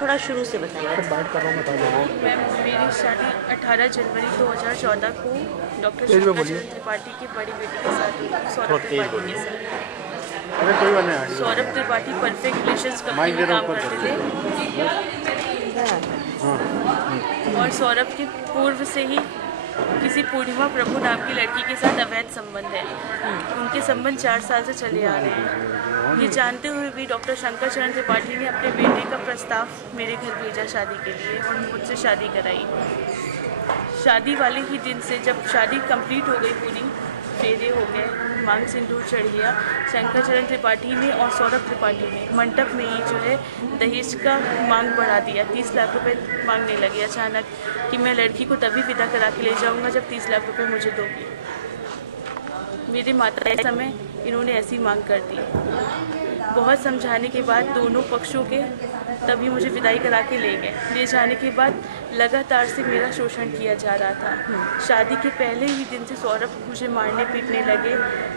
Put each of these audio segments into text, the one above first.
थोड़ा शुरू से बताइए। मैम, मेरी शादी 18 जनवरी 2014 को डॉक्टर शंकर त्रिपाठी की बड़ी बेटी के साथ हुई, सौरभ त्रिपाठी के साथ। Saurabh Tripathi perfect relations company में काम करते थे और सौरभ के पूर्व से ही किसी पूर्णिमा प्रभु नाम की लड़की के साथ अवैध संबंध है। उनके संबंध 4 साल से चले आ रहे हैं। ये जानते हुए भी डॉक्टर शंकर चरण त्रिपाठी ने अपने बेटे का प्रस्ताव मेरे घर भेजा शादी के लिए और मुझसे शादी कराई। शादी वाले ही दिन से जब शादी कंप्लीट हो गई, पूरी फेरे हो गए, मांग सिंदूर चढ़ गया, शंकर चरण त्रिपाठी ने और सौरभ त्रिपाठी ने मंडप में ही जो है दहेज का मांग बढ़ा दिया। 30 लाख रुपए मांगने लगे अचानक कि मैं लड़की को तभी विदा करा के ले जाऊंगा जब 30 लाख रुपए मुझे दोगी। मेरे माता इस समय इन्होंने ऐसी मांग कर दी। बहुत समझाने के बाद दोनों पक्षों के तभी मुझे विदाई करा के ले गए। ले जाने के बाद लगातार से मेरा शोषण किया जा रहा था। शादी के पहले ही दिन से सौरभ मुझे मारने पीटने लगे,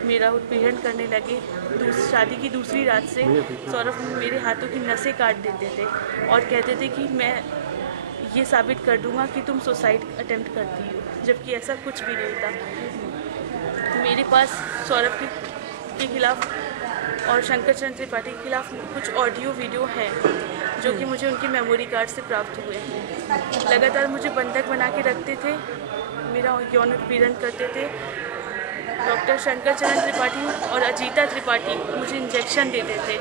मेरा उत्पीड़न करने लगे। शादी की दूसरी रात से सौरभ मेरे हाथों की नसें काट देते थे और कहते थे कि मैं ये साबित कर दूंगा कि तुम सुसाइड अटेम्प्ट करती हो, जबकि ऐसा कुछ भी नहीं था। मेरे पास सौरभ के खिलाफ और शंकर चरण त्रिपाठी के खिलाफ कुछ ऑडियो वीडियो हैं जो कि मुझे उनके मेमोरी कार्ड से प्राप्त हुए हैं। लगातार मुझे बंधक बना के रखते थे, मेरा यौन उत्पीड़न करते थे। डॉक्टर शंकर चरण त्रिपाठी और अजीता त्रिपाठी मुझे इंजेक्शन देते थे।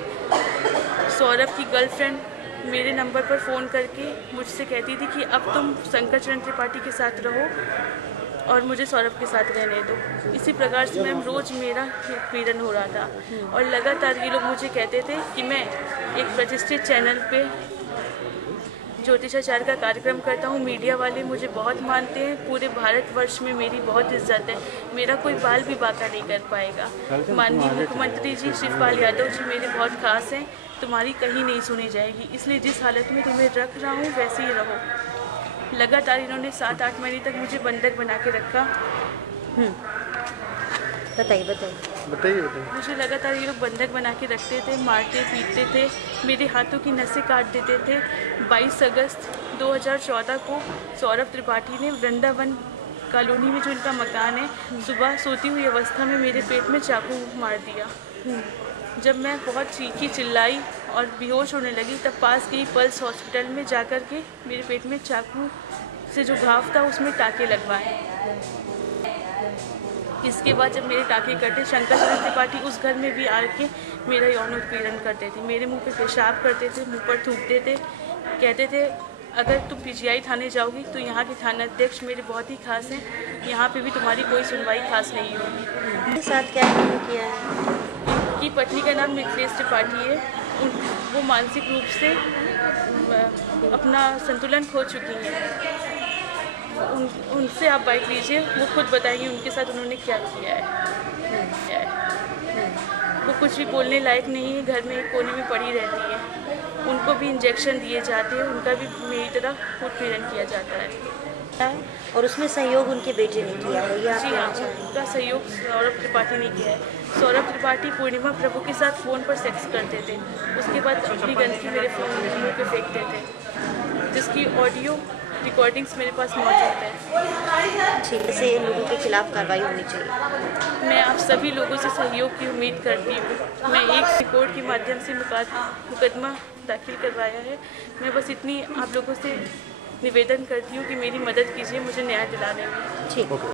सौरभ की गर्लफ्रेंड मेरे नंबर पर फ़ोन करके मुझसे कहती थी कि अब तुम शंकर चरण त्रिपाठी के साथ रहो और मुझे सौरभ के साथ रहने दो। इसी प्रकार से मैम रोज़ मेरा पीड़न हो रहा था और लगातार ये लोग मुझे कहते थे कि मैं एक प्रतिष्ठित चैनल पे ज्योतिषाचार्य का कार्यक्रम करता हूँ। मीडिया वाले मुझे बहुत मानते हैं, पूरे भारतवर्ष में मेरी बहुत इज्जत है, मेरा कोई बाल भी बांका नहीं कर पाएगा। माननीय मुख्यमंत्री जी शिवपाल यादव जी मेरे बहुत खास हैं, तुम्हारी कहीं नहीं सुनी जाएगी, इसलिए जिस हालत में तुम्हें रख रहा हूँ वैसे ही रहो। लगातार इन्होंने 7-8 महीने तक मुझे बंधक बना के रखा। बताइए। मुझे लगातार ये लोग बंधक बना के रखते थे, मारते पीटते थे, मेरे हाथों की नसें काट देते थे। 22 अगस्त 2014 को सौरभ त्रिपाठी ने वृंदावन कॉलोनी में जो इनका मकान है, सुबह सोती हुई अवस्था में मेरे पेट में चाकू मार दिया। जब मैं बहुत चीखी चिल्लाई और बेहोश होने लगी, तब पास के ही पल्स हॉस्पिटल में जाकर के मेरे पेट में चाकू से जो घाव था उसमें टाँके लगवाए। इसके बाद जब मेरे टाँके कटे, शंकर चरण त्रिपाठी उस घर में भी आके मेरा यौन उत्पीड़न करते थे, मेरे मुंह पे पेशाब करते थे, मुंह पर थूकते थे, कहते थे अगर तुम पीजीआई थाने जाओगी तो यहाँ के थाना अध्यक्ष मेरे बहुत ही खास हैं, यहाँ पे भी तुम्हारी कोई सुनवाई खास नहीं होगी। उनके साथ क्या किया है? की पत्नी का नाम मिथिलेश त्रिपाठी है। वो मानसिक रूप से अपना संतुलन खो चुकी हैं। उनसे आप बात लीजिए, वो खुद बताएंगे उनके साथ उन्होंने क्या किया है। वो कुछ भी बोलने लायक नहीं है, घर में एक कोने में पड़ी रहती है। उनको भी इंजेक्शन दिए जाते हैं, उनका भी मेरी तरह उत्पीड़न किया जाता है। और उसमें सहयोग उनके बेटे ने किया है? जी हाँ, उनका सहयोग सौरभ त्रिपाठी ने किया है। सौरभ त्रिपाठी पूर्णिमा प्रभु के साथ फ़ोन पर सेक्स करते थे, उसके बाद अपनी गंदगी मेरे फ़ोन पे फेंकते थे, जिसकी ऑडियो रिकॉर्डिंग्स मेरे पास मौजूद है। ठीक से लोगों के खिलाफ कार्रवाई होनी चाहिए। मैं आप सभी लोगों से सहयोग की उम्मीद करती हूँ। मैं एक कोर्ट के माध्यम से मुकदमा दाखिल करवाया है। मैं बस इतनी आप लोगों से निवेदन करती हूँ कि मेरी मदद कीजिए मुझे न्याय दिलाने में। ठीक।